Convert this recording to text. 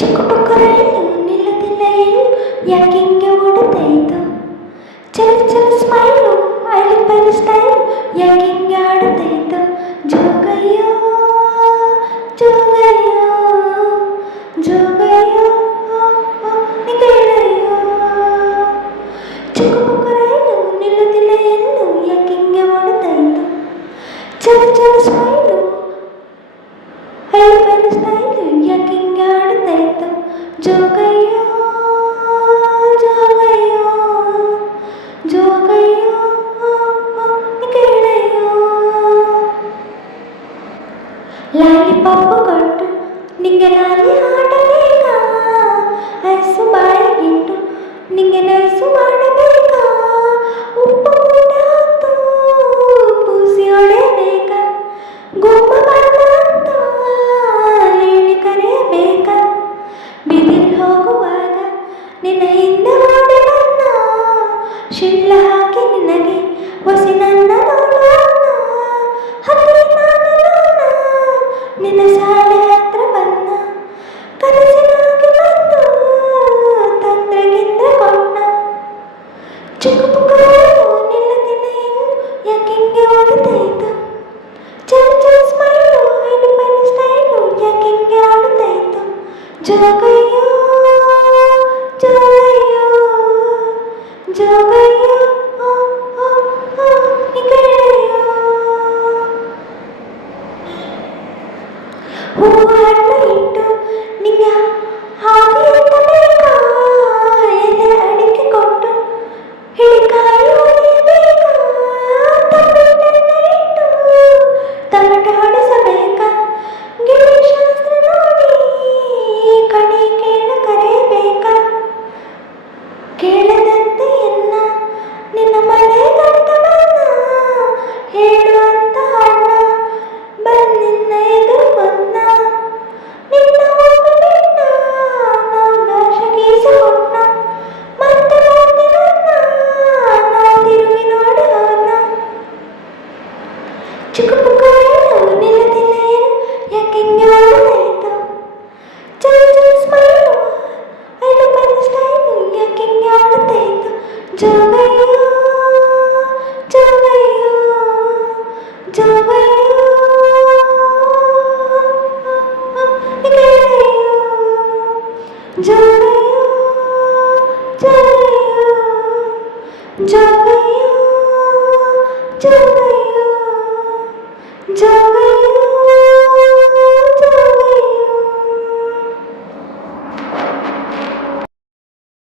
ಚಿಕ್ಕ ಪುಕ್ಕ ರೈಲು ನಿಲ್ಲುತ್ತಿಲ್ಲ ಏನು ಯಾಕಿಂಗೆ ಓಡುತ್ತಾಯಿತು ಚಲ ಚಲ ಸ್ಮೈಲು ಐಲಿ ಪೈಲಿ ಸ್ಟೈಲು ಯಾಕಿಂಗೆ ಆಡುತ್ತಾಯಿತು ಜೋಗಯ್ಯೋ ಜೋಗಯ್ಯೋ ಜೋಗಯ್ಯೋ ನಿಗಳೆಯೋ ಚಿಕ್ಕ ಪುಕ್ಕ ರೈಲು ನಿಲ್ಲುತ್ತಿಲ್ಲ ಏನು ಯಾಕಿಂಗೆ ಓಡುತ್ತಾಯಿತು ಚಲ ಚಲ ಸ್ಮೈಲು ಐಲಿ ಪೈಲಿ ಸ್ಟೈಲು ಯಾಕಿಂಗೆ ಆಡುತ್ತಾಯಿತು ಜೋಗಯ್ಯೋ ಜೋಗಯ್ಯೋ ಜೋಗಯ್ಯೋ ನಿಗಳೆಯೋ ಲಾಲಿಪಾಪು ಕೊಟ್ಟು ನಿಂಗೆ ಲಾಲಿ ಹಾಡಬೇಕಾ ಐಸು ಬಾಯಿಗಿಟ್ಟು ನಿಂಗೆ ನೈಸು ಮಾಡಬೇಕಾ ಉಪ್ಪು ಊಟ ಹಾಕ್ತು ಪೂಸಿ ಹೊಡೆಯಬೇಕಾ ಗುಮ್ಮ ಬಣ್ಣ ಅಂತ ಹೇಳಿ ಕರೆಯಬೇಕಾ ಬಿದಿಲ್ ಹೋಗುವಾಗ ನಿನ್ನ ಹಿಂದೆ ಓಡಿ ಬಂದ ಶಿಳ್ಳ ಹಾಕಿ ನಿನಗೆ ಹೊಸಿ ನನ್ನ ನೋಡುವನ್ನ ಹತ್ತಿ ನಾನು ನಿನ್ನ ಶಾಲೆ ಹತ್ರ ಬಂದ ಕನಸಿನಾಗಿ ಬಂದು ತಂದ್ರಗಿಂದ್ರ ಕೊಟ್ಟ ಚಿಕ್ಕ ಪುಕ್ಕ ನಿಲ್ಲದಿನ ಇನ್ನು ಯಾಕಿಂಗೆ ಓಡುತ್ತಾಯಿತು ಚಲ ಚಲ ಸ್ಮೈಲು ಐಲಿ ಪೈಲಿ ಸ್ಟೈಲು ಯಾಕಿಂಗೆ ಆಡುತ್ತಾಯಿತು ಜೋಗಯ್ಯೋ ಜೋಗಯ್ಯೋ ಜೋಗಯ್ಯೋ ನಿಗಳೆಯೋ ಹೂವು ಹಣ್ಣು ಇಟ್ಟು ನಿಂಗೆ ಹಾಗೆ ಎತ್ತಬೇಕಾ ಎಲೆ ಅಡಿಕೆ ಕೊಟ್ಟು ಹಿಡಿಕಾಯಿ ಹೊಡೆಯಬೇಕಾ ತಪ್ಪೆಲ್ಲ ಇಟ್ಟು ತಮಟೆ ಹೊಡೆಸಬೇಕಾ ಗಿಳಿ ಶಾಸ್ತ್ರ ನೋಡಿ ಕಣಿ ಕೇಳ ಕರೆಯಬೇಕಾ ಕೇಳದಂತೆ ಎಲ್ಲ ನಿನ್ನ ಮನೆ ಗಂಟ ಬಂದ ಹೇಳುವಂತ ಅಣ್ಣ ಬಂದಿನ್ನ ಎದುರು ಬಂದ ನಿನ್ನ ಒಂದು ಬಿಟ್ಟ ನಾವು ಶಕೀಸ ಕೊಟ್ಟ ಮತ್ತೆ ಬಂದಿ ನನ್ನ ನಾ ತಿರುಗಿ ನೋಡಿ ಹೋದ ಚಿಕ್ಕ ಪುಕ್ಕ ರೈಲು ನಿಲ್ಲದಿಲ್ಲ ಏನು ಯಾಕಿಂಗೆ ಓಡುತ್ತಾಯಿತು ಚಲ ಚಲ ಸ್ಮೈಲು ಐಲಿ ಪೈಲಿ ಸ್ಟೈಲು ಯಾಕಿಂಗೆ ಆಡುತ್ತಾಯಿತು ಜೋಗಯ್ಯೋ ಜೋಗಯ್ಯೋ ಜೋಗಯ್ಯೋ ನಿಗಳೆಯೋ ಜೋಗಯ್ಯೋ ಜೋಗಯ್ಯೋ ಜೋಗಯ್ಯೋ